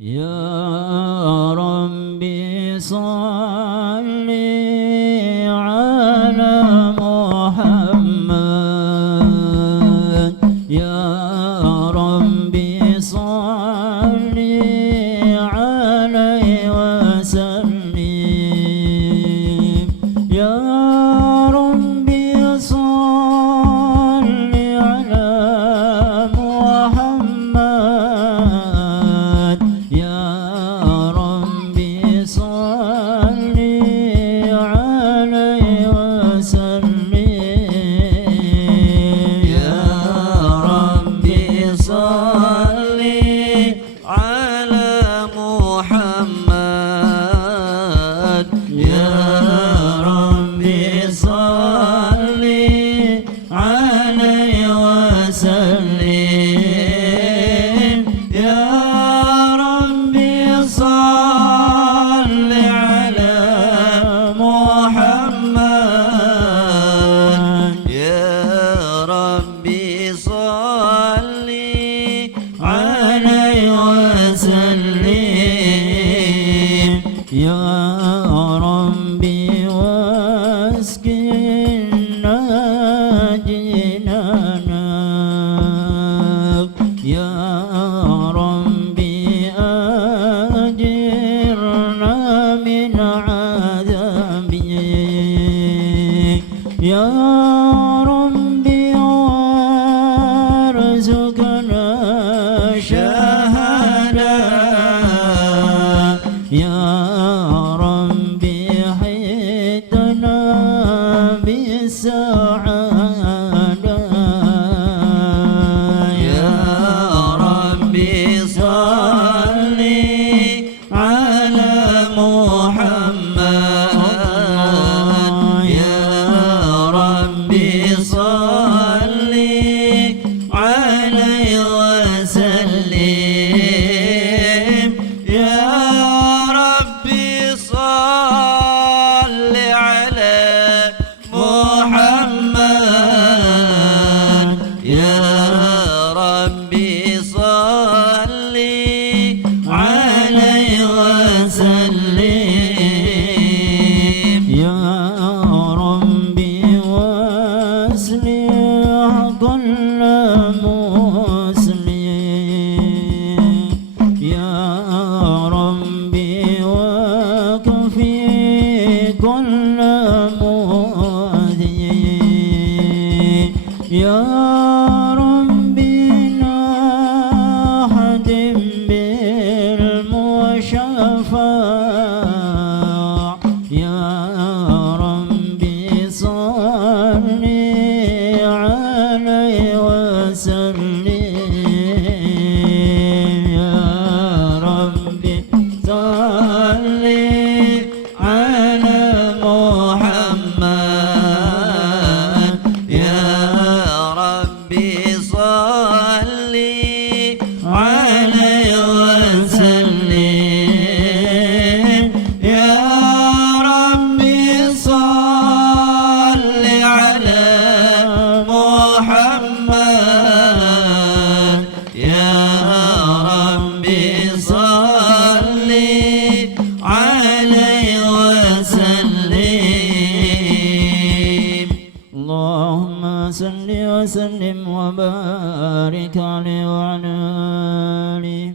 يا ربي صل على محمد يا ربي صل عليه وسلم يا ربي صل على محمد يا ربي صل عليه وسلم يا ربي صل على محمد يا ربي صل عليه وسلم يا ربي صل على محمد يا ربي صل عليه وسلم يا ربي واسقنا جنانا يا ربي أجرنا من عذابه يا ربي وارزقنا شهادة يا ربي حيدنا بالسعادة يا ربي صل على محمد يا ربي صل عليه وسلم يا ربي صل على محمد يا ربي صل عليه وسلم يا ربي واصلح كل مسلم يا ربي وكفي كل مؤذي يا ربي نحتم بالمشفع يا ربي صل عليه وسلم يا ربي صل على محمد يا ربي صل عليه وسلم يا ربي صل على محمد يا ربي صل عليه وسلم اللهم صل وسلم وبارك عليه وعلى آله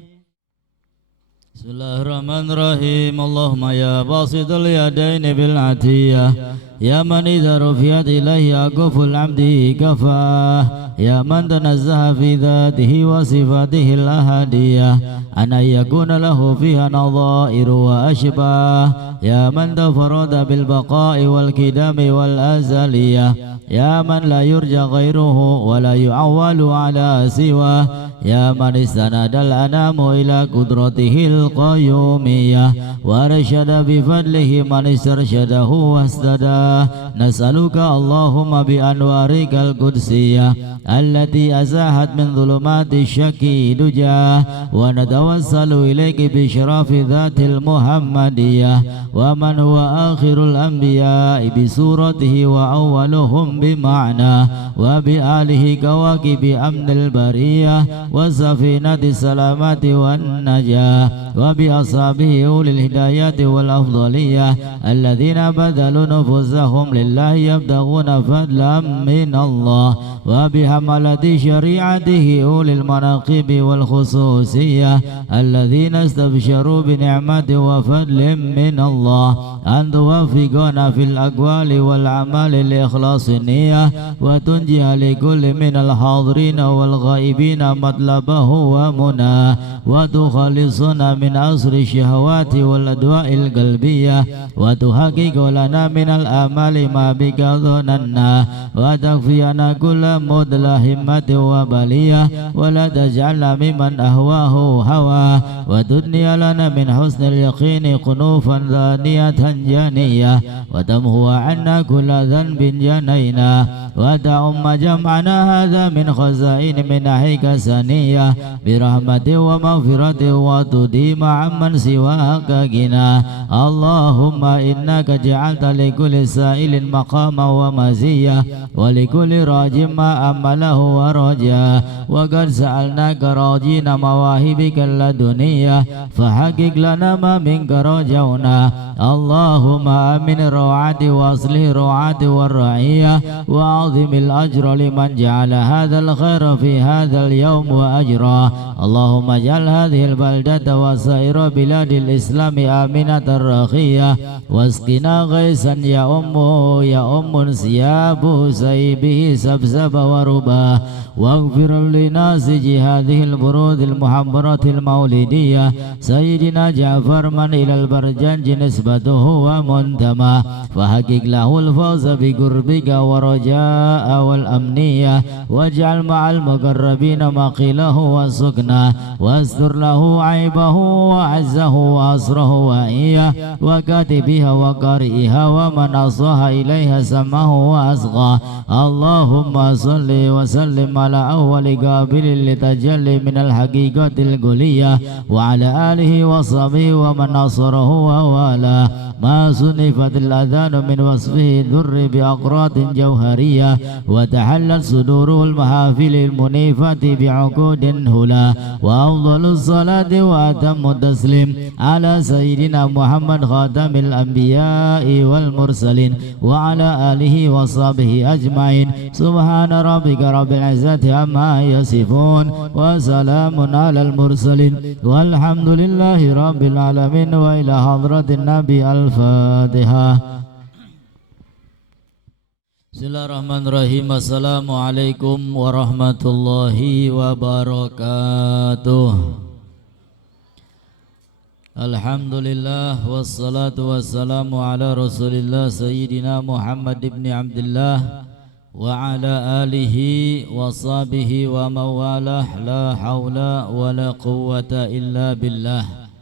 Bismillahirrahmanirrahim. Allahumma ya basidul yadaini bil atiyah ya man idha rufiyat ilahi aqful abdi kafah ya man tanazzaha fi dhatihi wa sifatihi al-ahadiyah ana yakuna lahu fiha nadhairu wa ashbah ya man tafarrada bil baqa'i wal kidami wal azaliyah ya man la yurja ghairuhu wa la yu'awwalu ala siwa ya man istanadal anamu ila qudratihi al-qayyumiyah wa arsyada bi fadlihi man istarsyadahu wastada nas'aluka Allahumma bi anwarikal qudsiyah allati azahat min dhulumati syaki duja wa natawassalu ilayki bi syarafi dhatil muhammadiyah wa man huwa akhirul anbiya bi suratihi wa awwaluhum bi ma'na wa bi alihi kawaki bi amnil bariyah وسفينة السلامة والنجاة وبأصحابه أولي الهداية والأفضلية الذين بذلوا نفوسهم لله يبتغون فضلا من الله وبحملة شريعته أولي المناقب والخصوصية الذين استبشروا بنعمة وفضل من الله أن توفقنا في الأقوال والأعمال لإخلاص النية وتنجي لكل من الحاضرين والغائبين مطلبه ومناه وتخلصنا من أسر الشهوات والأدواء القلبية وتحقق لنا من الآمال ما بك ظننا وتكفينا كل مدل همة وبلية ولا تجعلنا ممن أهواه هواه وتدني لنا من حسن اليقين قنوفا ثانية جانية وتمهو عنا كل ذنب جنينا وتعم جمعنا هذا من خزائن منحك سنية برحمة ومغفرة وتديم عمن سواك غنى اللهم إنك جعلت لكل سائل مقاما ومزية ولكل راج ما أمله ورجاه وقد سألناك راجين مواهبك اللدنية فحقق لنا ما منك رجونا اللهم آمن الروعة وأصلح الروعة والرعية وأعظم الأجر لمن جعل هذا الخير في هذا اليوم وأجراه اللهم اجعل هذه البلدة وسائر بلاد الإسلام آمنة رخية واسقنا غيثا يا أم سياب سيبه سبسب ورباه واغفر لناسج هذه البرود المحمرة المولدية سيدنا جعفر من إلى البرجنج نسبته ومنتمى فحقق له الفوز بقربك ورجاء والأمنية واجعل مع المقربين مقيله وسكنه واستر له عيبه وعزه وأسره وإياه وكاتبها وقارئها ومن أصاها إليها سمه وأصغاه اللهم صل وسلم على أول قابل لتجلي من الحقيقة القلية وعلى آله وصحبه ومن نصره ووالاه ما صنفت الأذان من وصفه الذر بأقراط جوهرية وتحلت صدوره المحافل المنيفة بعقود هلا وأفضل الصلاة وأتم التسليم على سيدنا محمد خاتم الأنبياء والمرسلين وعلى آله وصحبه أجمعين سبحان ربك رب العزة عما يصفون وسلام على المرسلين والحمد لله رب العالمين وإلى حضرة النبي الفاتحة. Bismillahirrahmanirrahim. Assalamualaikum warahmatullahi wabarakatuh. Alhamdulillah wassalatu wassalamu ala Rasulillah Sayyidina Muhammad ibn Abdullah wa ala alihi wa sahbihi wa mawalah la hawla wa la quwwata illa billah.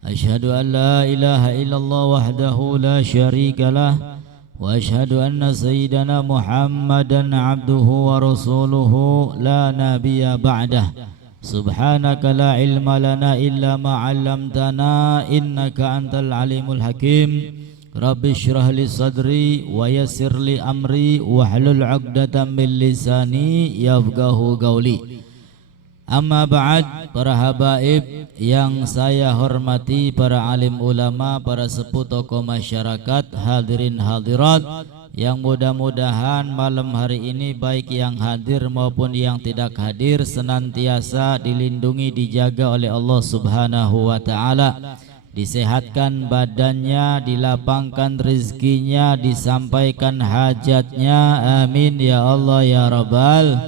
Ashhadu an la ilaha illallah wahdahu la syarika lah wa ashhadu anna sayyidana Muhammadan abduhu wa rasuluhu la nabiyya ba'dah. Subhanaka la ilma lana illa ma 'allamtana innaka antal alimul hakim. Rabbi shrah li sadri wa yassir li amri wahlul 'uqdatam min lisani yafqahu qawli. Amma ba'd, para habaib yang saya hormati, para alim ulama, para sepuh tokoh masyarakat, hadirin hadirat yang mudah-mudahan malam hari ini baik yang hadir maupun yang tidak hadir senantiasa dilindungi, dijaga oleh Allah Subhanahu wa taala. Disehatkan badannya, dilapangkan rezekinya, disampaikan hajatnya. Amin ya Allah ya Rabbal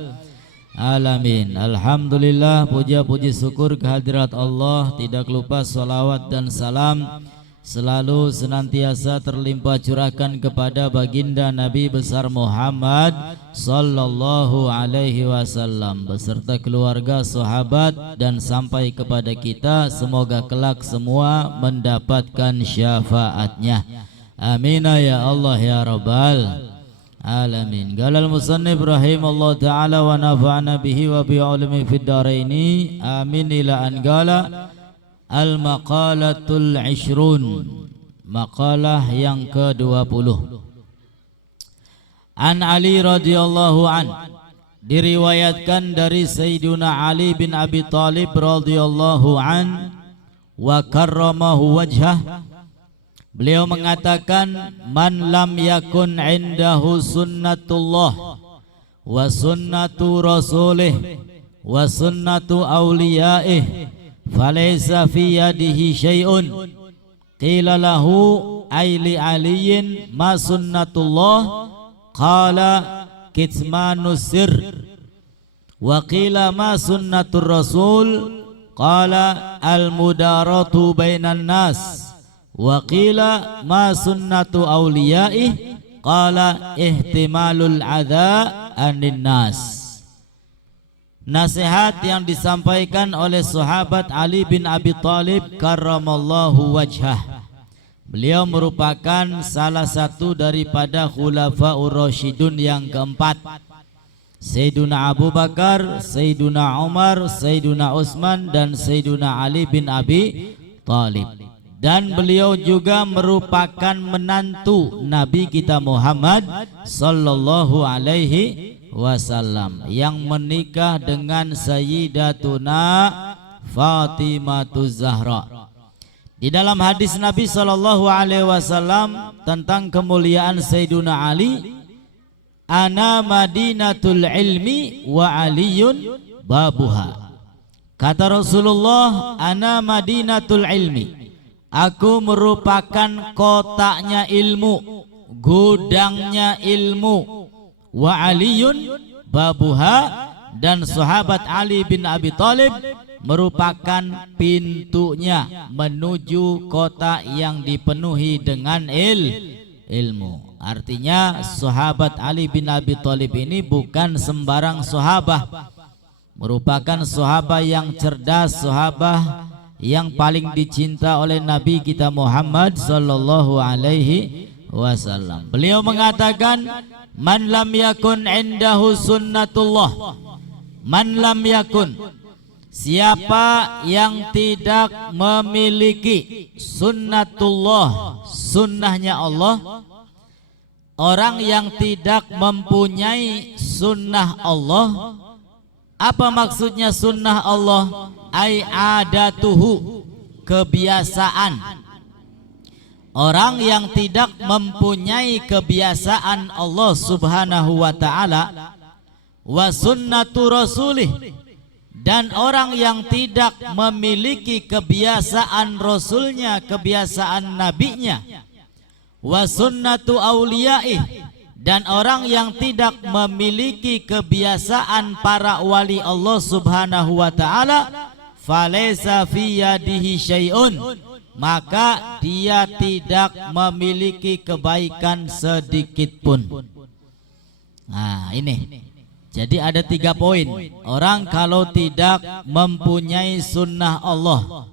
alamin. Alhamdulillah, puja puji syukur kehadirat Allah. Tidak lupa salawat dan salam selalu senantiasa terlimpah curahkan kepada baginda Nabi besar Muhammad sallallahu alaihi wasallam beserta keluarga, sahabat dan sampai kepada kita. Semoga kelak semua mendapatkan syafaatnya. Amin ya Allah ya Rabbal alamin. Galal musannif rahimahullah ta'ala wa nafa'na bihi wa bi'ulumi fid daraini. Amin. Ila an gala al-maqalatul 20, maqalah yang ke-20. An Ali radhiyallahu an, diriwayatkan dari Sayyiduna Ali bin Abi Thalib radhiyallahu an wa karramahu wajhah. Beliau mengatakan, man lam yakun indahu sunnatullah wa sunnatu rasulih wa sunnatu awliyaih falaysa fi yadihi syai'un. Qila lahu ay li aliyin ma sunnatullah, qala kitmanus sir. Wa qila ma sunnatur rasul, qala al mudaratu bainan nas. Wa qila ma sunnatu awliyaih, qala ihtimalul adha anin nas. Nasihat yang disampaikan oleh sahabat Ali bin Abi Thalib karramallahu wajhah. Beliau merupakan salah satu daripada khulafaur rasyidun yang keempat, Sayyiduna Abu Bakar, Sayyiduna Umar, Sayyiduna Utsman dan Sayyiduna Ali bin Abi Thalib. Dan beliau juga merupakan menantu Nabi kita Muhammad sallallahu alaihi wasallam yang menikah dengan Sayyidatuna Fatimah Zahra. Di dalam hadis Nabi sallallahu alaihi wasallam tentang kemuliaan Sayyiduna Ali, ana madinatul ilmi wa aliyun babuha. Kata Rasulullah, ana madinatul ilmi, aku merupakan kotaknya ilmu, gudangnya ilmu. Wa aliyun babuha, dan sahabat Ali bin Abi Thalib merupakan pintunya menuju kota yang dipenuhi dengan ilmu. Artinya sahabat Ali bin Abi Thalib ini bukan sembarang sahabat, merupakan sahabat yang cerdas, sahabat yang paling dicinta oleh Nabi kita Muhammad sallallahu alaihi wasallam. Beliau mengatakan, man lam yakun indahu sunnatullah, man lam yakun, siapa yang tidak memiliki sunnatullah, sunnahnya Allah, orang yang tidak mempunyai sunnah Allah. Apa maksudnya sunnah Allah? Ai adatuhu, kebiasaan. Orang yang tidak mempunyai kebiasaan Allah subhanahu wa ta'ala, wa sunnatu rasulih, dan orang yang tidak memiliki kebiasaan Rasulnya, kebiasaan nabinya, wa sunnatu awliyaih, dan orang yang tidak memiliki kebiasaan para wali Allah subhanahu wa ta'ala, falaysa fi yadihi syai'un, maka dia tidak memiliki kebaikan sedikit pun. Nah ini, jadi ada 3 poin. Orang kalau tidak mempunyai sunnah Allah,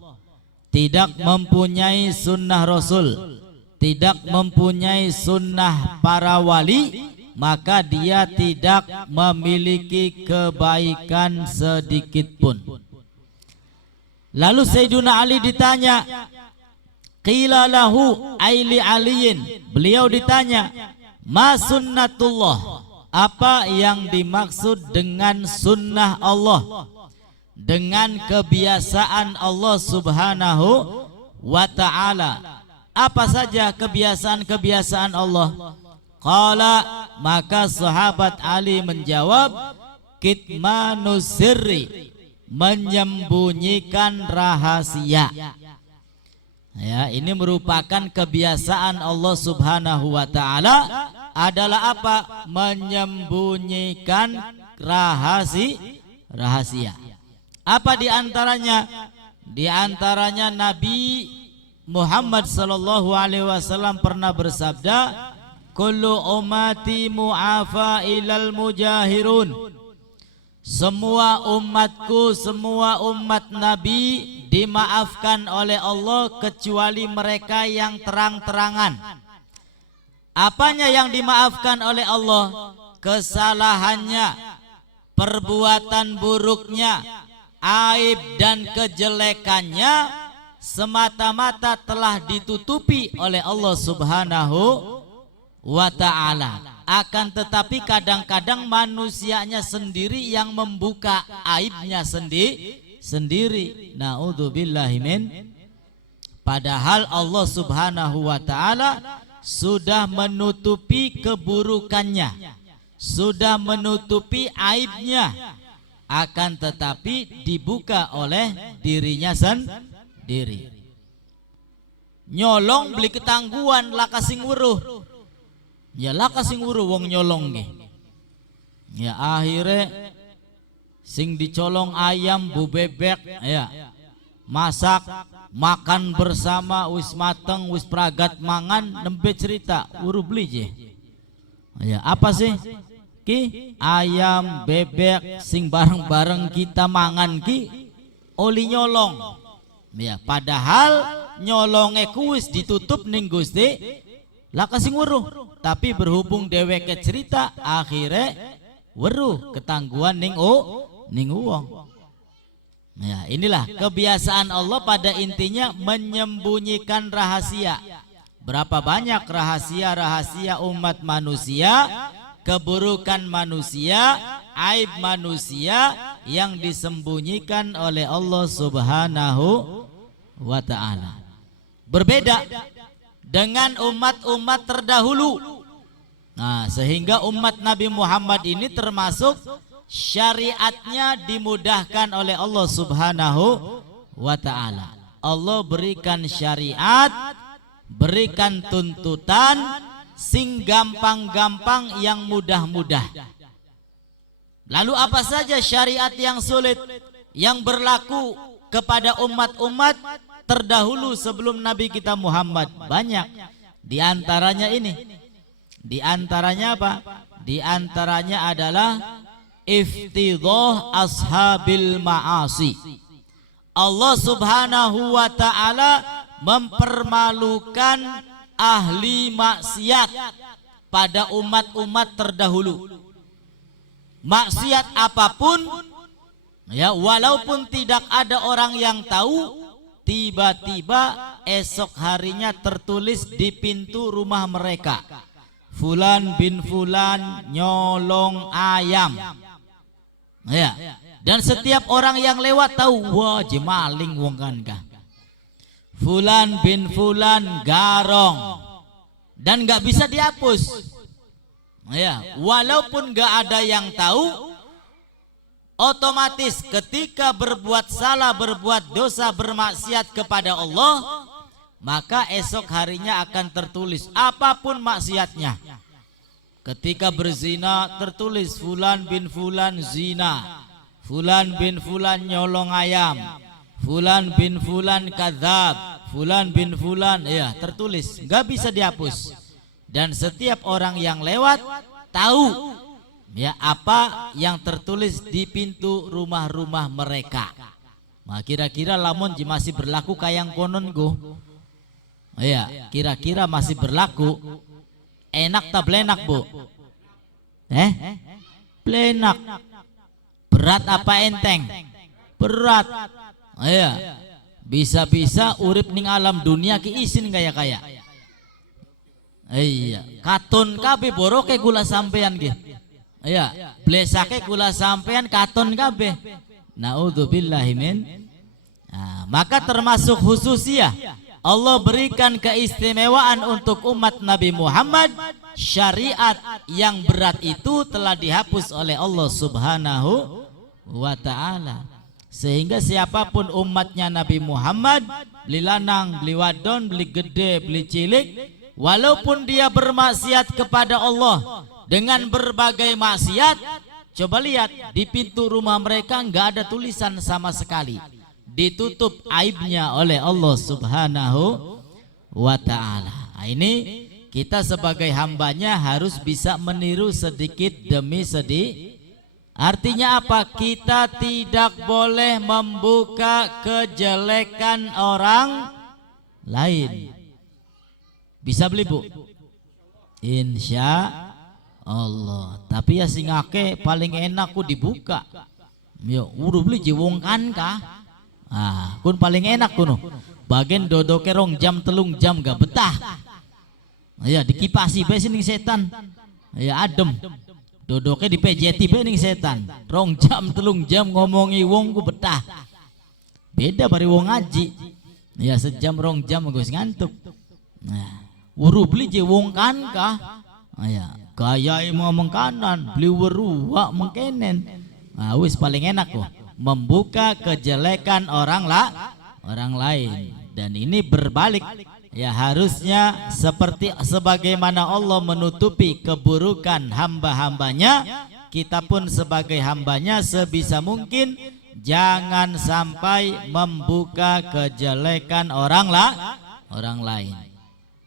tidak mempunyai sunnah Rasul, tidak mempunyai sunnah para wali, maka dia tidak memiliki kebaikan sedikit pun. Lalu Sayyiduna Ali ditanya, qila lahu aili aliyin, beliau ditanya, ma sunnatullah, apa yang dimaksud dengan sunnah Allah, dengan kebiasaan Allah subhanahu wa ta'ala, apa saja kebiasaan-kebiasaan Allah? Qala, maka sahabat Ali menjawab, kitmanus sirri, menyembunyikan rahasia. Ya, ini merupakan kebiasaan Allah subhanahu wa ta'ala, adalah apa? Menyembunyikan rahasia. Apa diantaranya? Diantaranya Nabi Muhammad sallallahu alaihi wasallam pernah bersabda, kullu ummati mu'afa ilal mujahirun, semua umatku, semua umat Nabi dimaafkan oleh Allah kecuali mereka yang terang-terangan. Apanya yang dimaafkan oleh Allah? Kesalahannya, perbuatan buruknya, aib dan kejelekannya semata-mata telah ditutupi oleh Allah subhanahu wa ta'ala. akan tetapi kadang-kadang manusianya sendiri yang membuka aibnya sendiri. Naudzubillahi min. Padahal Allah Subhanahu wa taala sudah menutupi keburukannya, sudah menutupi aibnya, akan tetapi dibuka oleh dirinya sendiri. Nyolong beli ketangguhan laka sing weruh. Ya laka sing weruh wong nyolong nggih. Ya akhirnya sing dicolong ayam bu bebek ya. Masak makan bersama wis mateng wis pragat mangan nembe cerita weruh beli je. Ya apa sih? Ki ayam bebek sing bareng-bareng kita mangan ki oli nyolong. Ya padahal nyolonge kuis ditutup ning Gusti laka sing weruh, tapi berhubung dheweke cerita akhirnya weruh ketangguhan ning wong. Ya inilah kebiasaan Allah pada intinya menyembunyikan rahasia. Berapa banyak rahasia-rahasia umat manusia, keburukan manusia, aib manusia yang disembunyikan oleh Allah Subhanahu wa ta'ala. Berbeda dengan umat-umat terdahulu. Nah, sehingga umat Nabi Muhammad ini termasuk syariatnya dimudahkan oleh Allah Subhanahu wa ta'ala. Allah berikan syariat, berikan tuntutan sing gampang-gampang yang mudah-mudah. Lalu apa saja syariat yang sulit yang berlaku kepada umat-umat terdahulu sebelum Nabi kita Muhammad? Banyak. Di antaranya ini. Di antaranya apa? Di antaranya adalah iftidhah ashabil ma'asi. Allah Subhanahu wa ta'ala mempermalukan ahli maksiat pada umat-umat terdahulu. Maksiat apapun ya, walaupun tidak ada orang yang tahu, tiba-tiba esok harinya tertulis di pintu rumah mereka, Fulan bin Fulan nyolong ayam. Ya, dan setiap orang yang lewat tahu, wah jemaling wong kan kah. Fulan bin Fulan garong, dan nggak bisa dihapus. Ya, walaupun nggak ada yang tahu, otomatis ketika berbuat salah, berbuat dosa, bermaksiat kepada Allah, maka esok harinya akan tertulis apapun maksiatnya. Ketika berzina tertulis Fulan bin Fulan zina, Fulan bin Fulan nyolong ayam, Fulan bin Fulan kadzab, Fulan bin Fulan, ya tertulis, nggak bisa dihapus. Dan setiap orang yang lewat tahu ya apa yang tertulis di pintu rumah-rumah mereka. Nah, kira-kira lamun masih berlaku kayang konon go. Ya, kira-kira masih berlaku. Enak tak belenak bu? Belenak. Berat apa enteng? Berat. Ya, bisa-bisa urip ning alam dunia ki isin kaya-kaya. Iya, katon kabeh boroke gula sampean ki. Ya, blesake gula sampean katon kabeh. Naudzubillahi min. Nah, maka termasuk khususiyah Allah berikan keistimewaan untuk umat Nabi Muhammad. Syariat yang berat itu telah dihapus oleh Allah Subhanahu wa ta'ala, sehingga siapapun umatnya Nabi Muhammad, beli lanang, beli wadon, beli gede, beli cilik, walaupun dia bermaksiat kepada Allah dengan berbagai maksiat, coba lihat di pintu rumah mereka nggak ada tulisan sama sekali, ditutup aibnya oleh Allah Subhanahu wa ta'ala. Nah, ini kita sebagai hambanya harus bisa meniru sedikit demi sedikit. Artinya apa? Kita tidak boleh membuka kejelekan orang lain. Bisa beli bu? Insya Allah. Tapi ya sing ake paling enak ku dibuka. Ya udah beli jiwong kan kah? Ah, kun paling enak kuno. Bagian dodo kerong jam telung jam gak betah. Ya dikipasi besi ning setan. ya adem. Dodoknya di PJT bening setan. 2 jam 3 jam ngomongi wong ku betah. Beda bari wong ngaji. Ya 1 jam 2 jam gue ngantuk. Nah, wuru beli je wong kan kah? Ya, gaya ngomong kanan, beli weru wak mengkenen. Nah, wis paling enak kok membuka kejelekan orang lain. Dan ini berbalik. Ya harusnya seperti sebagaimana Allah menutupi keburukan hamba-hambanya, kita pun sebagai hambanya sebisa mungkin jangan sampai membuka kejelekan orang lain.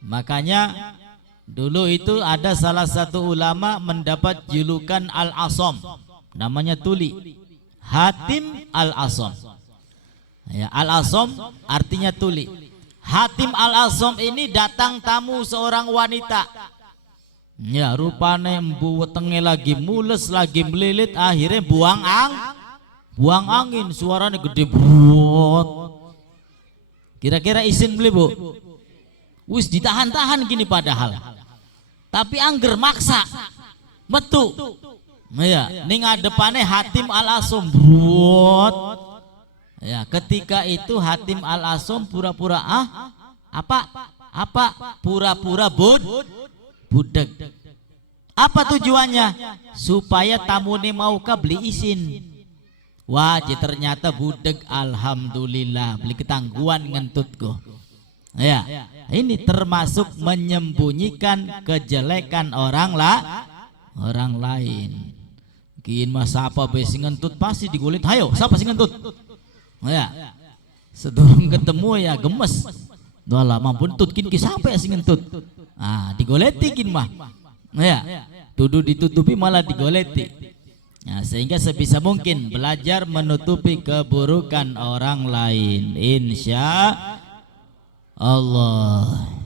Makanya dulu itu ada salah satu ulama mendapat julukan Al-Asom, namanya Tuli, Hatim Al-Asom. Ya, Al-Asom artinya Tuli. Hatim Al-Asom ini datang tamu seorang wanita. Ya, rupanya embu wetenge lagi mules, lagi melilit, akhirnya buang angin, suaranya gede buot. Kira-kira izin beli bu? Wis ditahan-tahan gini padahal. Tapi angger maksa, metu. Ya, ning ngadepannya Hatim Al-Asom buot. Ya, ketika itu Hatim Al-Asom pura-pura pura-pura budeg. Apa tujuannya? Supaya tamu ini mau beli izin. Wah, ternyata budeg, alhamdulillah, beli ketangguhan ngentutku. Ya, ini termasuk menyembunyikan kejelekan orang lain. Kiin mas apa besi ngentut pasti digulit. Hayo, siapa sih ngentut? Ya, sebelum ketemu ya gemes. Doa lama pun tutkin kisah apa ya sih ngentut? Digoletikin mah. Ya, tuduh ditutupi malah digoleti. Ya, sehingga sebisa mungkin belajar menutupi keburukan orang lain, insya Allah.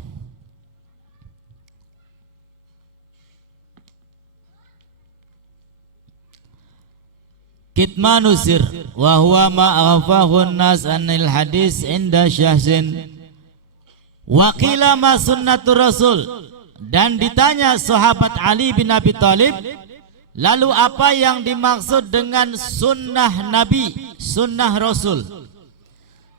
Kitmanu sir wa huwa ma aghfahun nas anil hadis inda syahsin wa qila ma sunnatur rasul. Dan ditanya sahabat Ali bin Abi Thalib, lalu apa yang dimaksud dengan sunnah Nabi, sunnah Rasul?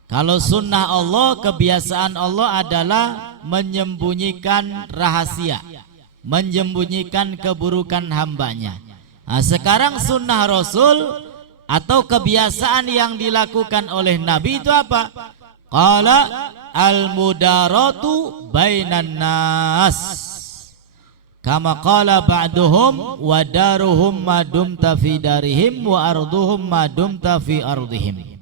Kalau sunnah Allah, kebiasaan Allah adalah menyembunyikan rahasia, menyembunyikan keburukan hambanya. Nah, sekarang sunnah Rasul atau kebiasaan yang dilakukan oleh Nabi itu apa? Qala al-mudaratu bainan nas. Kama qala ba'duhum wa daruhum ma dumta fi darihim wa arduhum ma dumta fi ardihim.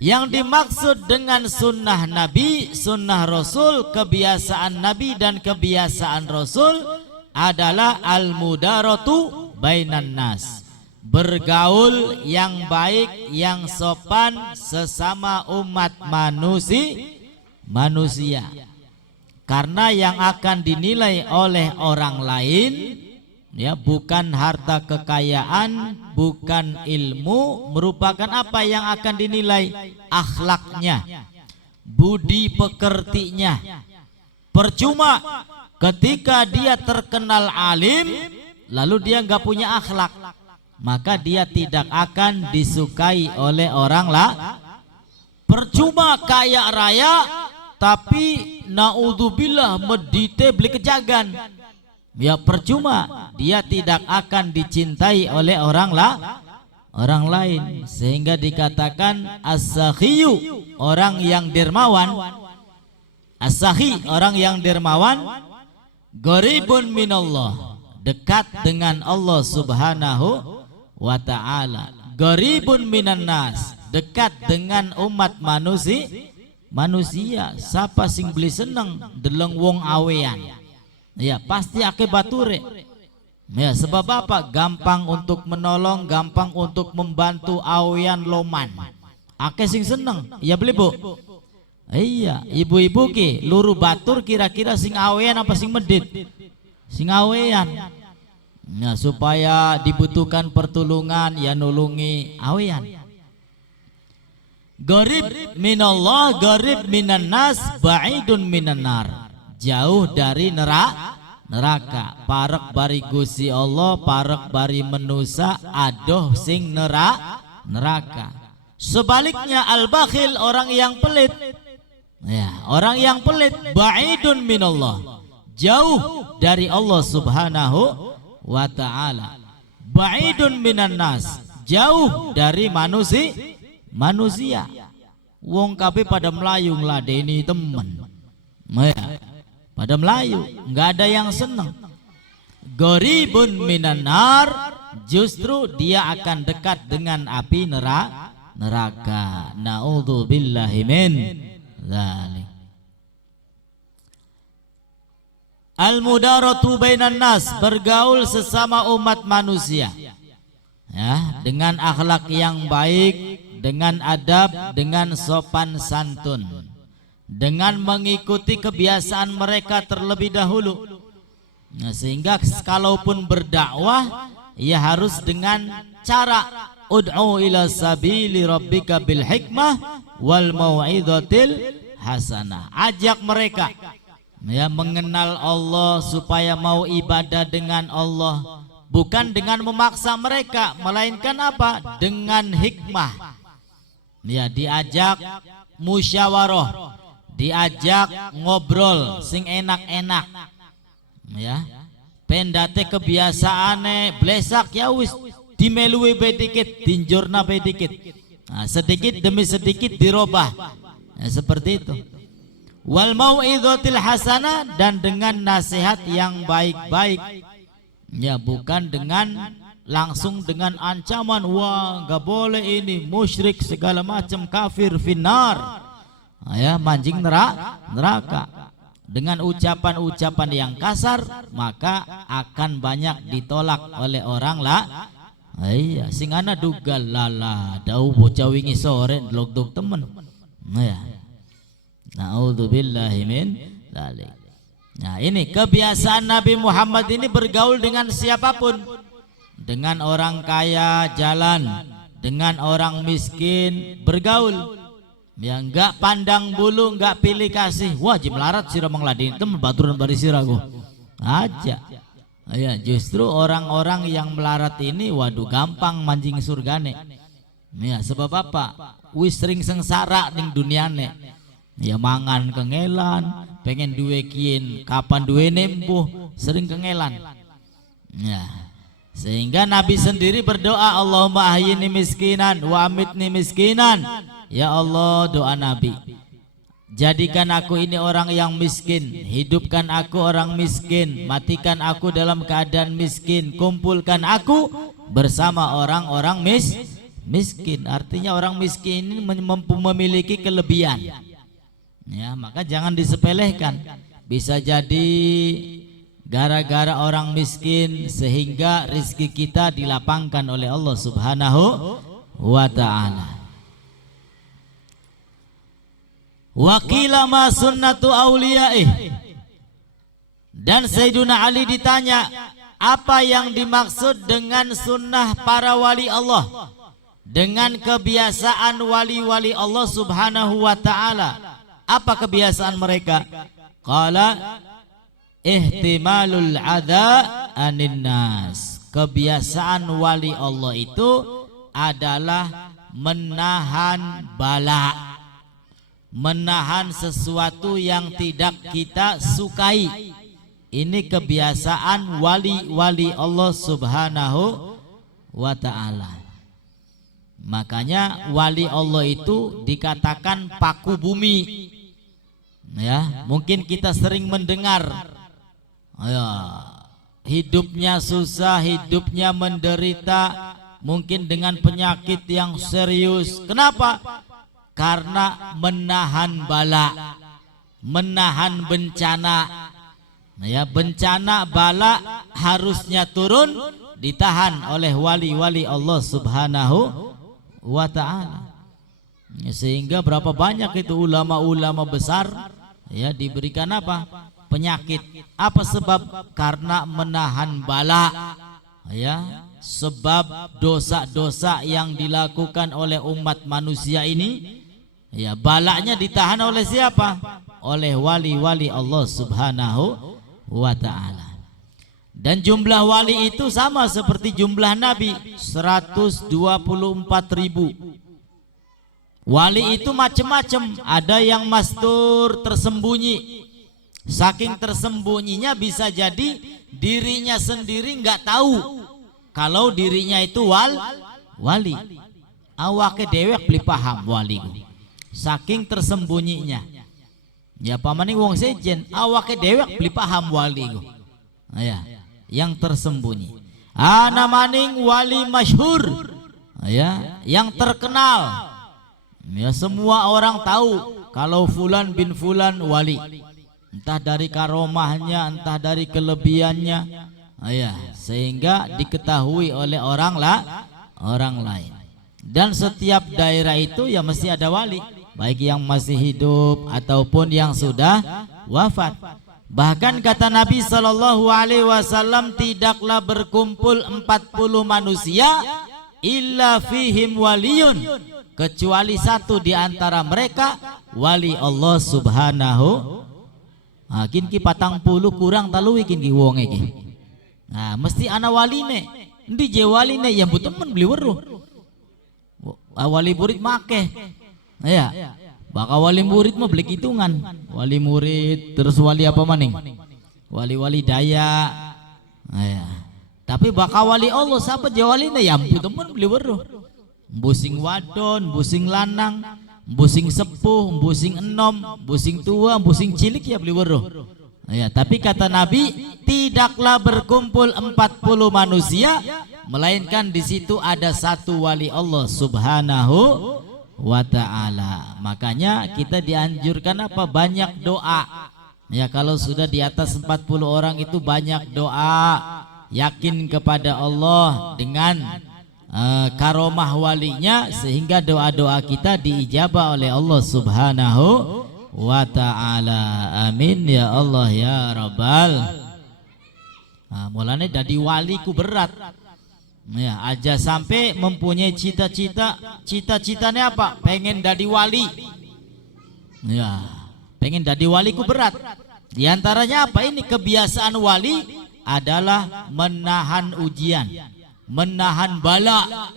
Yang dimaksud dengan sunnah Nabi, sunnah Rasul, kebiasaan Nabi dan kebiasaan Rasul adalah al-mudaratu bainan nas, bergaul yang baik, yang sopan sesama umat manusia. Karena yang akan dinilai oleh orang lain ya bukan harta kekayaan, bukan ilmu, merupakan apa yang akan dinilai? Akhlaknya, budi pekertinya. Percuma ketika dia terkenal alim lalu dia nggak punya akhlak, maka dia tidak akan disukai oleh orang Percuma kaya raya tapi naudzubillah medite beli kejagan, ya percuma, dia tidak akan dicintai oleh orang lain. Sehingga dikatakan as-sakhiyu, orang yang dermawan, as-sakhi, orang yang dermawan, gharibun minallah, dekat dengan Allah subhanahu wa ta'ala. Gharibun minan nas, dekat dengan umat manusia. Siapa sing beli seneng deleng wong awean, ya pasti ake bature. Ya sebab apa? Gampang untuk menolong, gampang untuk membantu awean loman. Ake sing seneng, ya beli bu. Iya, ibu-ibu ki luru batur kira-kira sing awean apa sing medit? Sing awean. Ya supaya dibutuhkan pertolongan ya nulungi awean. Gharib minallah, gharib minan nas, ba'idun minan nar, jauh dari neraka. Parek bari Gusti Allah, parek bari manusia, adoh sing neraka. Sebaliknya al-bakhil, orang yang pelit, ya, orang yang pelit ba'idun minallah, jauh dari Allah Subhanahu wa ta'ala. Ba'idun minan nas, jauh dari manusia. Wong kabeh pada melayu ngladeni temen, ya, pada melayu, nggak ada yang senang. Goribun minan nar, justru dia akan dekat dengan api neraka. Na'udzubillahi min dzalik. Al-mudaratu bainan nas, bergaul sesama umat manusia, ya, dengan akhlak yang baik, dengan adab, dengan sopan santun, dengan mengikuti kebiasaan mereka terlebih dahulu. Nah, sehingga kalaupun berdakwah, ya harus dengan cara ud'u ila sabili rabbika bil hikmah wal mau'izatil hasanah. Ajak mereka, ya, mengenal Allah supaya mau ibadah dengan Allah, bukan dengan memaksa mereka, melainkan apa? Dengan hikmah. Ya, diajak musyawarah, diajak ngobrol sing enak-enak, ya. Pendate kebiasaane blesak, ya wis dimelui bedikit, tinjurna bedikit, nah, sedikit demi sedikit dirubah, ya, seperti itu. Wal mau'izatil hasanah, dan dengan nasihat yang baik-baik, ya, bukan dengan langsung dengan ancaman, wah nggak boleh ini, musyrik segala macam, kafir, finnar, ya, manjing neraka. Dengan ucapan-ucapan yang kasar, maka akan banyak ditolak oleh orang lah. Iya, sing ana dugal lala dau bocah wingi sore logdog temen, ya. Na'udzubillahi min dzalik. Nah, ini kebiasaan Nabi Muhammad ini bergaul dengan siapapun. Dengan orang kaya jalan, dengan orang miskin bergaul, ya, enggak pandang bulu, enggak pilih kasih. Wajib melarat sira mangladin temen baturan bari siraku aja. Ya, justru orang-orang yang melarat ini, waduh, gampang manjing surgane. Ya, sebab apa? Wis sering sengsara ning duniane. Ya, mangan kengelan, pengen duwe kien, kapan duwe nempuh, sering kengelan. Ya, sehingga Nabi sendiri berdoa, Allahumma ahyini miskinan wa amitni miskinan. Ya Allah, doa Nabi, jadikan aku ini orang yang miskin, hidupkan aku orang miskin, matikan aku dalam keadaan miskin, kumpulkan aku bersama orang-orang miskin. Artinya orang miskin ini memiliki kelebihan, ya, maka jangan disepelekan. Bisa jadi gara-gara orang miskin sehingga rizki kita dilapangkan oleh Allah Subhanahu wa ta'ala. Wa qila ma sunnatu awliyaih, dan Sayyiduna Ali ditanya apa yang dimaksud dengan sunnah para wali Allah, dengan kebiasaan wali-wali Allah Subhanahu wa ta'ala. Apa kebiasaan mereka? Qala ihtimalul adza anin nas. Kebiasaan wali Allah itu adalah menahan bala, menahan sesuatu yang tidak kita sukai. Ini kebiasaan wali-wali Allah Subhanahu wa ta'ala. Makanya wali Allah itu dikatakan paku bumi, ya. Mungkin kita sering mendengar, ya, hidupnya susah, hidupnya menderita, mungkin dengan penyakit yang serius. Kenapa? Karena menahan bala, menahan bencana. Ya, bencana bala harusnya turun, ditahan oleh wali-wali Allah Subhanahu wa ta'ala. Sehingga berapa banyak itu ulama-ulama besar, ya, diberikan apa? Penyakit. Apa sebab? Karena menahan bala, ya. Sebab dosa-dosa yang dilakukan oleh umat manusia ini, ya, balanya ditahan oleh siapa? Oleh wali-wali Allah Subhanahu wa ta'ala. Dan jumlah wali itu sama seperti jumlah nabi, 124.000. Wali itu macam-macam, ada yang mastur, tersembunyi. Saking tersembunyinya bisa jadi dirinya sendiri nggak tahu kalau dirinya itu wali. Awake dewek beli paham wali. Saking tersembunyinya. Ya pamaning wong sejen, awake dewek beli paham wali. Ya, yang tersembunyi. Ana maning wali masyhur. Ya, yang terkenal. Ya semua orang tahu kalau fulan bin fulan wali. Entah dari karomahnya, entah dari kelebihannya, ya, sehingga diketahui oleh orang lain. Dan setiap daerah itu ya mesti ada wali, baik yang masih hidup ataupun yang sudah wafat. Bahkan kata Nabi SAW, tidaklah berkumpul 40 manusia illa fihim waliyun, kecuali satu di antara mereka wali Allah Subhanahu. Kin ki 40 kurang talui kin ki wong iki. Nah, mesti ana waline. Endi je waline yang butemen beli weruh. Wali murid make. Ya. Bakal wali murid mah beli hitungan. Wali murid terus wali apa maning? Wali-wali daya. Ya. Tapi bakal wali Allah siapa je waline yang butemen beli weruh. Busing wadon, busing lanang, busing sepuh, busing enom, busing tua, busing cilik ya beli weruh. Ya, tapi kata Nabi, tidaklah berkumpul 40 manusia melainkan di situ ada satu wali Allah Subhanahu wa ta'ala. Makanya kita dianjurkan apa? Banyak doa. Ya, kalau sudah di atas 40 orang itu banyak doa, yakin kepada Allah dengan karomah walinya, sehingga doa-doa kita diijabah oleh Allah Subhanahu wa ta'ala. Amin ya Allah ya Rabbal. Mulanya jadi wali ku berat. Ya, aja sampai mempunyai cita-cita. Cita-citanya apa? Pengen jadi wali. Ya, pengen jadi wali ku berat. Di antaranya apa? Ini kebiasaan wali adalah menahan ujian, menahan bala,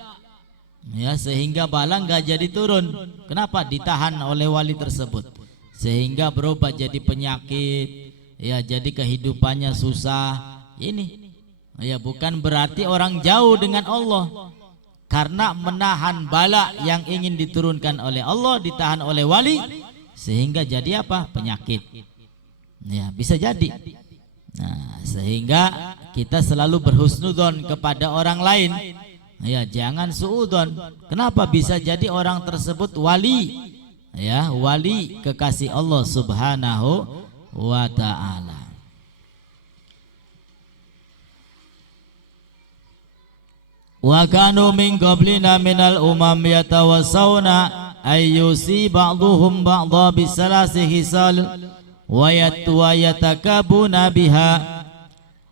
ya, sehingga bala nggak jadi turun. Kenapa? Ditahan oleh wali tersebut, sehingga berubah jadi penyakit, ya, jadi kehidupannya susah. Ini ya bukan berarti orang jauh dengan Allah, karena menahan bala yang ingin diturunkan oleh Allah ditahan oleh wali, sehingga jadi apa? Penyakit. Ya, bisa jadi. Nah, sehingga kita selalu berhusnudzon kepada orang lain. Ya, jangan suudzon. Kenapa? Bisa jadi orang tersebut wali. Ya, wali kekasih Allah Subhanahu wa ta'ala. Wa kanu min qablina minal umam yatawassawna ayyusi ba'duhum ba'dha bisalasi hisal wa yatakabuna biha.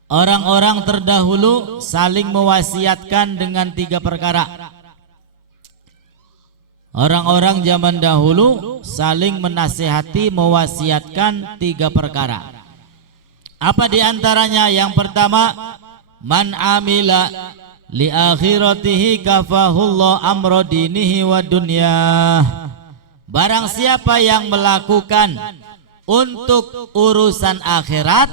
Orang-orang terdahulu saling mewasiatkan dengan 3 perkara. Orang-orang zaman dahulu saling menasihati, mewasiatkan 3 perkara. Apa diantaranya? Yang pertama, man amila li akhiratihi kafahullah amra dinihi wa dunyah. Barang siapa yang melakukan untuk urusan akhirat,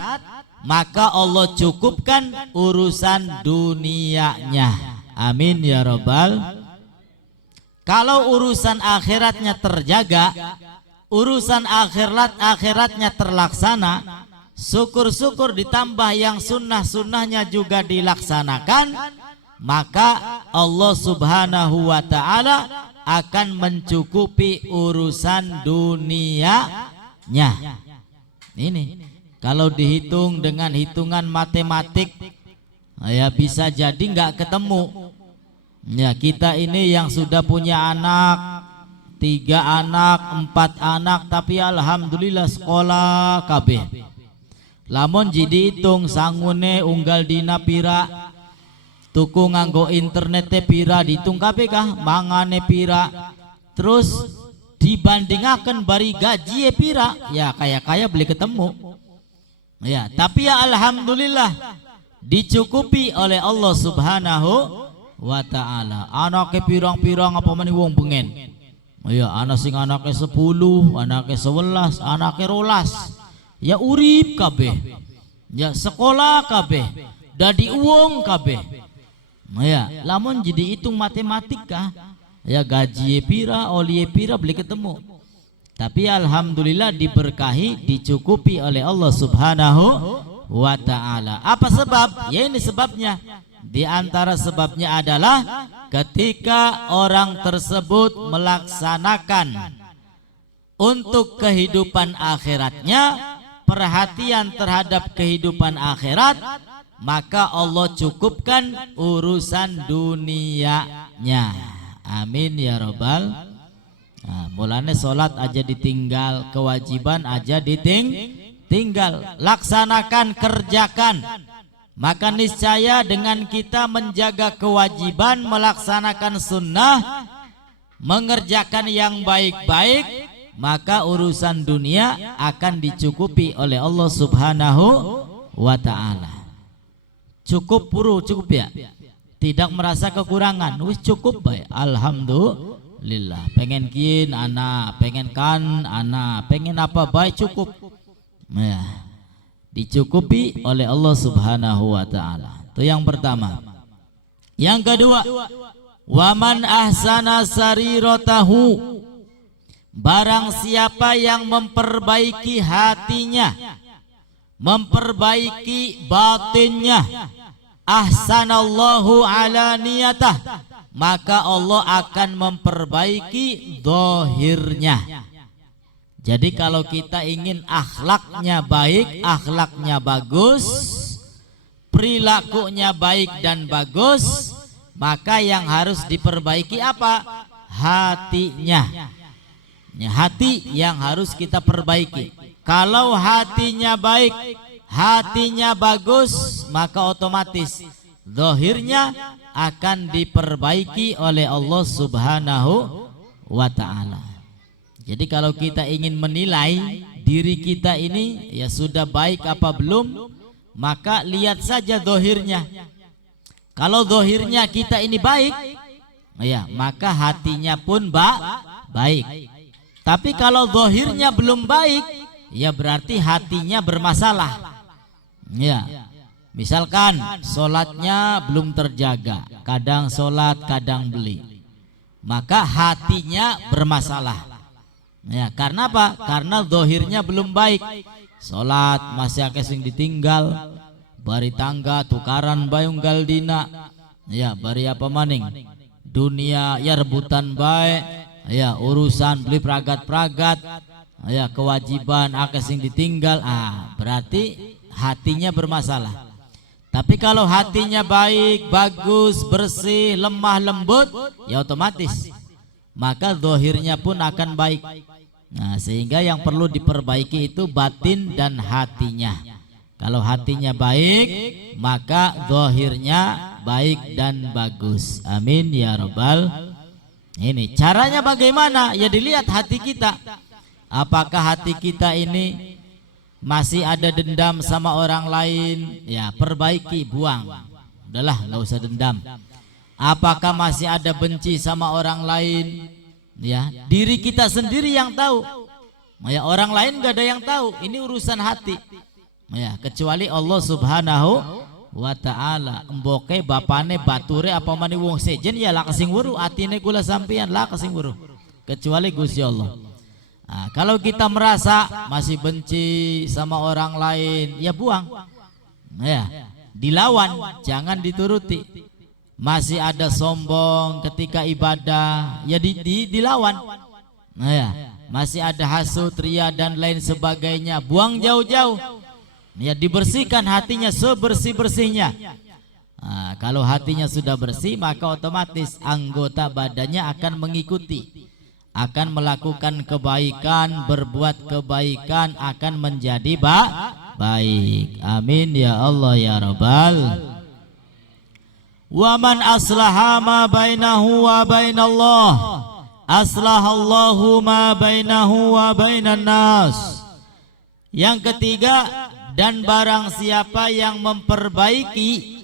maka Allah cukupkan urusan dunianya. Amin ya Rabbal. Kalau urusan akhiratnya terjaga, urusan akhiratnya terlaksana, syukur-syukur ditambah yang sunnah-sunnahnya juga dilaksanakan, maka Allah Subhanahu wa ta'ala akan mencukupi urusan dunianya. Ini kalau dihitung dengan hitungan matematik, ya bisa jadi nggak ketemu. Ya, kita ini yang sudah punya anak 3 anak, 4 anak, tapi alhamdulillah sekolah kabeh. Lamun jadi hitung sangune unggal dina pira, tuku nganggo internet pira, dihitung kabeh kah mangane pira, terus dibandingaken bari gaji pira, ya kaya-kaya beli ketemu. Ya, tapi ya alhamdulillah dicukupi oleh Allah Subhanahu wa ta'ala. Anake pirang-pirang apa meneh wong pengen. Ya anak sing anake 10, anake 11, anake 12. Ya urip kabeh. Ya sekolah kabeh. Dadi uang kabeh. Ya lamun jadi hitung matematika, ya gaji pira, oli pira boleh ketemu. Tapi alhamdulillah diberkahi, dicukupi oleh Allah Subhanahu wa ta'ala. Apa sebab? Ya ini sebabnya. Di antara sebabnya adalah ketika orang tersebut melaksanakan untuk kehidupan akhiratnya, perhatian terhadap kehidupan akhirat, maka Allah cukupkan urusan dunianya. Amin ya robbal. Nah, mulanya sholat aja ditinggal, kewajiban aja ditinggal, laksanakan, kerjakan. Maka niscaya dengan kita menjaga kewajiban, melaksanakan sunnah, mengerjakan yang baik-baik, maka urusan dunia akan dicukupi oleh Allah Subhanahu wa ta'ala. Cukup puru, cukup ya, tidak merasa kekurangan, wis cukup baik, alhamdulillah. Pengen kin anak, pengen kan anak, pengen apa baik cukup, ya, dicukupi oleh Allah Subhanahu wa ta'ala. Itu yang pertama. Yang kedua, waman ahsana sariratahu, barang siapa yang memperbaiki hatinya, memperbaiki batinnya, ahsanallahu ala niyatah, maka Allah akan memperbaiki zahirnya. Jadi kalau kita ingin akhlaknya baik, akhlaknya bagus, perilakunya baik dan bagus, maka yang harus diperbaiki apa? Hatinya. Hati yang harus kita perbaiki. Kalau hatinya baik, hatinya bagus, maka otomatis zahirnya akan diperbaiki oleh Allah Subhanahu wa ta'ala. Jadi kalau kita ingin menilai diri kita ini ya sudah baik apa belum, maka lihat saja zahirnya. Kalau zahirnya kita ini baik, ya maka hatinya pun baik. Tapi kalau zahirnya belum baik, ya berarti hatinya bermasalah. Ya, misalkan sholatnya belum terjaga, kadang sholat, kadang beli, maka hatinya bermasalah. Ya, karena apa? Karena zahirnya belum baik. Sholat masih akeh sing ditinggal, bari tangga tukaran bayunggal dina, ya bari apa maning, dunia ya rebutan baik, ya urusan beli pragat-pragat, ya kewajiban akeh sing ditinggal, berarti hatinya bermasalah. Tapi kalau hatinya baik, bagus, bersih, lemah lembut, ya otomatis maka zahirnya pun akan baik. Nah, sehingga yang perlu diperbaiki itu batin dan hatinya. Kalau hatinya baik, maka zahirnya baik dan bagus. Amin ya robbal. Ini caranya bagaimana? Ya dilihat hati kita. Apakah hati kita ini masih ada dendam sama orang lain? Ya perbaiki, buang. Udahlah, nggak usah dendam. Apakah masih ada benci sama orang lain? Ya, diri kita sendiri yang tahu. Ya, orang lain gak ada yang tahu. Ini urusan hati. Ya, kecuali Allah Subhanahu wa ta'ala. Emboke bapane bature apa mani wong sejen ya lah kesing weruh, atine kula sampeyan lah kesing weruh. Kecuali Gusti Allah. Nah, kalau kita merasa masih benci sama orang lain, ya buang. Ya, dilawan, jangan dituruti. Masih ada sombong ketika ibadah, ya dilawan. Nah, ya, masih ada hasut, ria dan lain sebagainya, buang jauh-jauh. Ya dibersihkan hatinya sebersih-bersihnya. Nah, kalau hatinya sudah bersih, maka otomatis anggota badannya akan mengikuti, akan melakukan kebaikan, berbuat kebaikan, akan menjadi baik. Amin ya Allah ya Rabbal. Wa man aslaha ma bainahu wa bainallah, aslahallahu ma bainahu wa bainan nas. Yang ketiga, dan barang siapa yang memperbaiki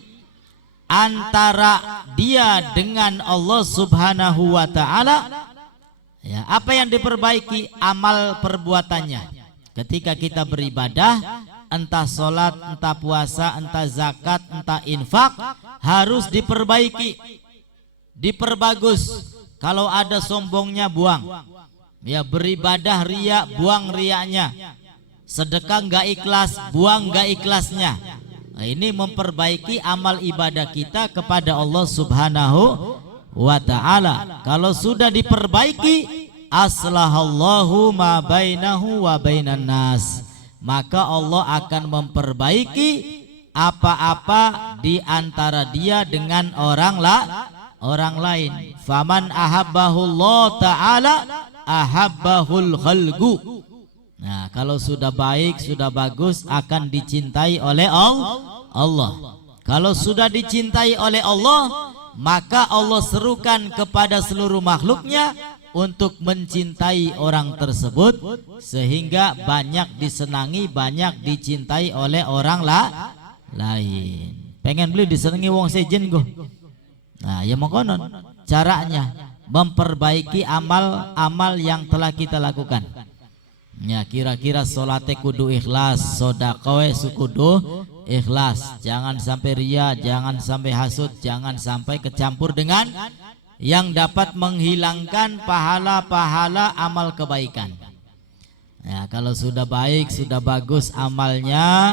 antara dia dengan Allah Subhanahu wa taala, ya, apa yang diperbaiki? Amal perbuatannya. Ketika kita beribadah, entah sholat, entah puasa, entah zakat, entah infak, harus diperbaiki, diperbagus. Kalau ada sombongnya buang, ya, beribadah ria, buang riaknya. Sedekah nggak ikhlas, buang nggak ikhlasnya. Nah, ini memperbaiki amal ibadah kita kepada Allah Subhanahu wa ta'ala. Kalau sudah diperbaiki, aslahallahu ma bainahu wa bainan nas, maka Allah akan memperbaiki apa-apa di antara dia dengan orang lain. Faman ahabbahullah ta'ala ahabbahul khalqu. Nah, kalau sudah baik, sudah bagus, akan dicintai oleh Allah. Kalau sudah dicintai oleh Allah, maka Allah serukan kepada seluruh makhluknya untuk mencintai orang tersebut, sehingga banyak disenangi, banyak dicintai oleh orang lain. Pengen beli disenangi wong sejen go. Nah, ya mengkonon caranya memperbaiki amal-amal yang telah kita lakukan. Ya, kira-kira sholatnya kudu ikhlas, sodakowe kudu ikhlas, jangan sampai ria, jangan sampai hasud, jangan sampai kecampur dengan yang dapat menghilangkan pahala-pahala amal kebaikan. Ya, kalau sudah baik, sudah bagus amalnya,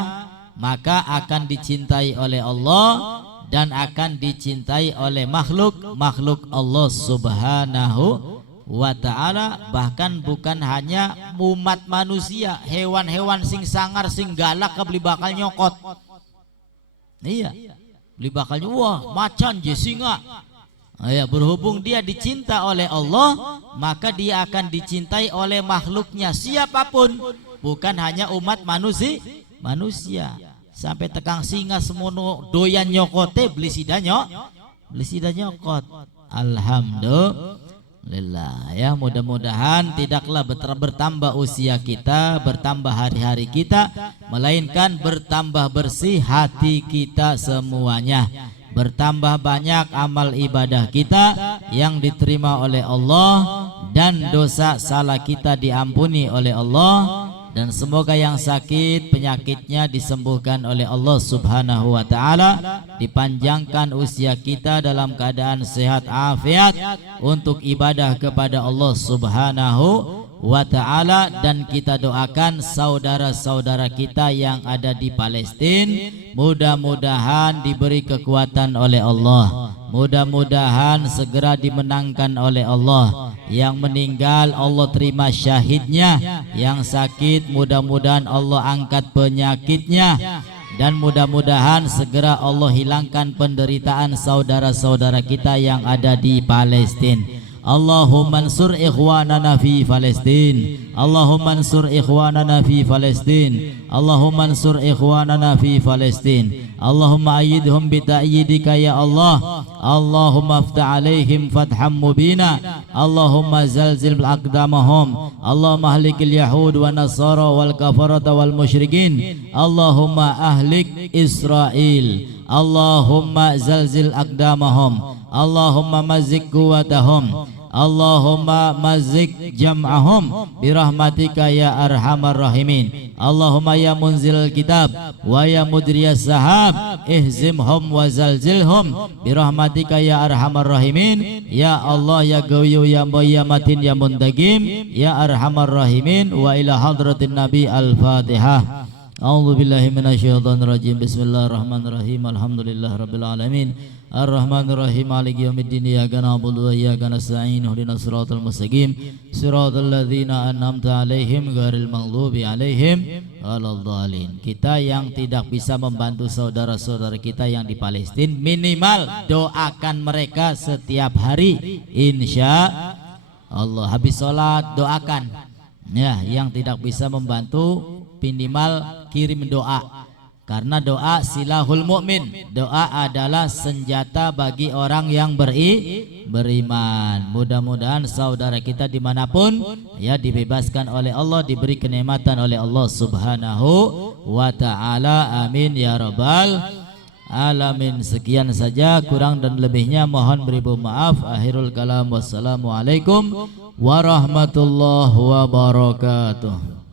maka akan dicintai oleh Allah dan akan dicintai oleh makhluk Allah Subhanahu wa ta'ala. Bahkan bukan hanya umat manusia, hewan-hewan sing sangar, sing galak beli bakal nyokot. Iya, beli bakalnya, wah macan je singa. Ya, berhubung dia dicinta oleh Allah, maka dia akan dicintai oleh makhluknya siapapun, bukan hanya umat manusia. Sampai tekang singa semono doyan nyokote beli sida nyokot. Alhamdulillah, ya, mudah-mudahan tidaklah bertambah usia kita, bertambah hari-hari kita, melainkan bertambah bersih hati kita semuanya, bertambah banyak amal ibadah kita yang diterima oleh Allah, dan dosa salah kita diampuni oleh Allah, dan semoga yang sakit penyakitnya disembuhkan oleh Allah Subhanahu wa ta'ala, dipanjangkan usia kita dalam keadaan sehat afiat untuk ibadah kepada Allah Subhanahu wa ta'ala. Dan kita doakan saudara-saudara kita yang ada di Palestina, mudah-mudahan diberi kekuatan oleh Allah, mudah-mudahan segera dimenangkan oleh Allah. Yang meninggal Allah terima syahidnya, yang sakit mudah-mudahan Allah angkat penyakitnya, dan mudah-mudahan segera Allah hilangkan penderitaan saudara-saudara kita yang ada di Palestina. Allahumma ansur ikhwanana fi Palestin, Allahumma ansur ikhwanana fi Palestin, Allahumma ansur ikhwanana fi Palestin, Allahumma ayyidhum bi ta'yidika ya Allah, Allahumma aftah alaihim fatham mubina, Allahumma zalzil aqdamahum, Allahumma ahlikil yahud wa nasara wal kafarata wal musyrikin, Allahumma ahlik Israel, Allahumma zalzil aqdamahum, Allahumma mazik quwatahum, Allahumma mazik jam'ahum birahmatika ya arhamar rahimin. Allahumma ya munzil kitab wa ya mudriyas sahab ihzimhum wa zalzilhum birahmatika ya arhamar rahimin. Ya Allah ya Gawiyyu ya Matin ya Muntaqim ya arhamar rahimin. Wa ila hadratin Nabi al-Fatihah. A'udzu billahi minasyaitonir rajim. Bismillahirrahmanirrahim. Alhamdulillah rabbil alamin. Ar-Rahmanir Rahim. Maliki yaumiddin. Iyyaka na'budu wa iyyaka nasta'in. Ihdinas siratal mustaqim. Siratal ladzina an'amta 'alaihim ghairil maghdubi 'alaihim waladdallin. Kita yang tidak bisa membantu saudara-saudara kita yang di Palestina, minimal doakan mereka setiap hari, insya Allah. Habis sholat doakan. Ya, yang tidak bisa membantu minimal kirim doa. Karena doa silahul mu'min, doa adalah senjata bagi orang yang beriman. Mudah-mudahan saudara kita dimanapun ya dibebaskan oleh Allah, diberi kenikmatan oleh Allah subhanahu wa ta'ala. Amin ya rabbal alamin. Sekian saja, kurang dan lebihnya mohon beribu maaf. Akhirul kalam, wassalamualaikum warahmatullahi wabarakatuh.